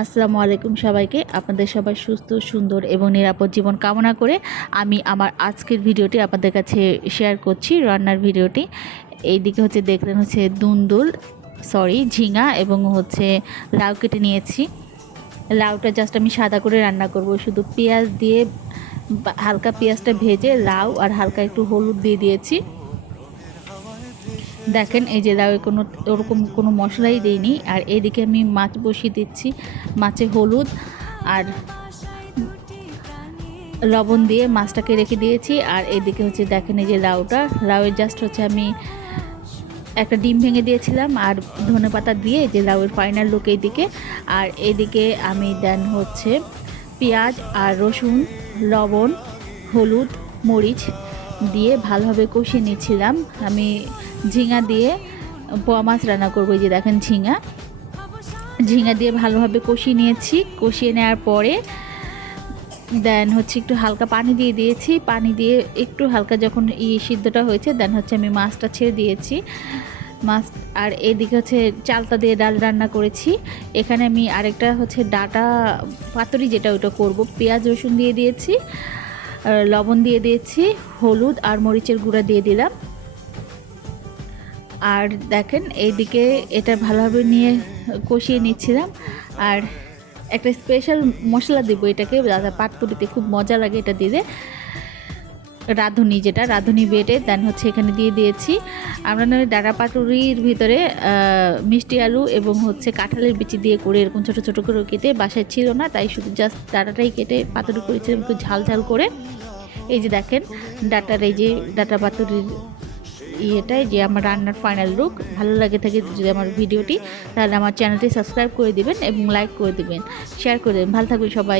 আসসালামু আলাইকুম সবাইকে। আপনাদের সবাই সুস্থ, সুন্দর এবং নিরাপদ জীবন কামনা করে আমি আমার আজকের ভিডিওটি আপনাদের কাছে শেয়ার করছি, রান্নার ভিডিওটি। এইদিকে হচ্ছে দেখলেন হচ্ছে দুন্দুল সরি ঝিঙা এবং হচ্ছে লাউ কেটে নিয়েছি। লাউটা জাস্ট আমি সাদা করে রান্না করব, শুধু পেঁয়াজ দিয়ে হালকা পেঁয়াজটা ভেজে লাউ আর হালকা একটু হলুদ দিয়ে দিয়েছি। দেখেন, এই যে লাউয়ে কোনো, ওরকম কোনো মশলাই দিইনি। আর এইদিকে আমি মাছ বসিয়ে দিচ্ছি, মাছে হলুদ আর লবণ দিয়ে মাছটাকে রেখে দিয়েছি। আর এইদিকে হচ্ছে, দেখেন এই যে লাউটা। লাউয়ের জাস্ট হচ্ছে আমি একটা ডিম ভেঙে দিয়েছিলাম আর ধনে পাতা দিয়ে যে লাউয়ের ফাইনাল লুক এইদিকে। আর এদিকে আমি দেন হচ্ছে পেঁয়াজ আর রসুন, লবণ, হলুদ, মরিচ দিয়ে ভালোভাবে কষিয়ে নিয়েছিলাম আমি ঝিঙা দিয়ে পোয়া মাছ রান্না করব, এই যে দেখেন ঝিঙা। ঝিঙা দিয়ে ভালোভাবে কষিয়ে নিয়েছি। কষিয়ে নেওয়ার পরে দেন হচ্ছে একটু হালকা পানি দিয়ে দিয়েছি। পানি দিয়ে একটু হালকা যখন ই সিদ্ধটা হয়েছে, দেন হচ্ছে আমি মাছটা ছেড়ে দিয়েছি। মাছ আর এদিকে হচ্ছে চালতা দিয়ে ডাল রান্না করেছি। এখানে আমি আরেকটা হচ্ছে ডাটা পাতুরি যেটা ওটা করব। পেঁয়াজ, রসুন দিয়ে দিয়েছি লবণ দিয়ে দিয়েছি, হলুদ আর মরিচের গুঁড়া দিয়ে দিলাম। আর দেখেন, এইদিকে এটা ভালোভাবে নিয়ে কষিয়ে নিচ্ছিলাম। আর একটা স্পেশাল মশলা দেবো এটাকে, দাদা পাটপুরিতে খুব মজা লাগে এটা দিলে। রাঁধুনি যেটা, রাঁধুনি বেটে দেন হচ্ছে এখানে দিয়ে দিয়েছি। আমরা না ডাটা পাতুরির ভিতরে মিষ্টি আলু এবং হচ্ছে কাঁঠালের বিচি দিয়ে করে এরকম ছোটো ছোটো করে কেটে বাসায় ছিল না, তাই শুধু জাস্ট ডাটাটাই কেটে পাতুরি করেছিলাম, একটু ঝাল ঝাল করে। এই যে দেখেন, ডাটার এই যে ডাটা পাতুরির ইয়েটাই যে আমার রান্নার ফাইনাল লুক ভালো লাগে থাকে যদি আমার ভিডিওটি তাহলে আমার চ্যানেলটি সাবস্ক্রাইব করে দিবেন এবং লাইক করে দিবেন শেয়ার করে দেবেন। ভালো থাকবেন সবাই।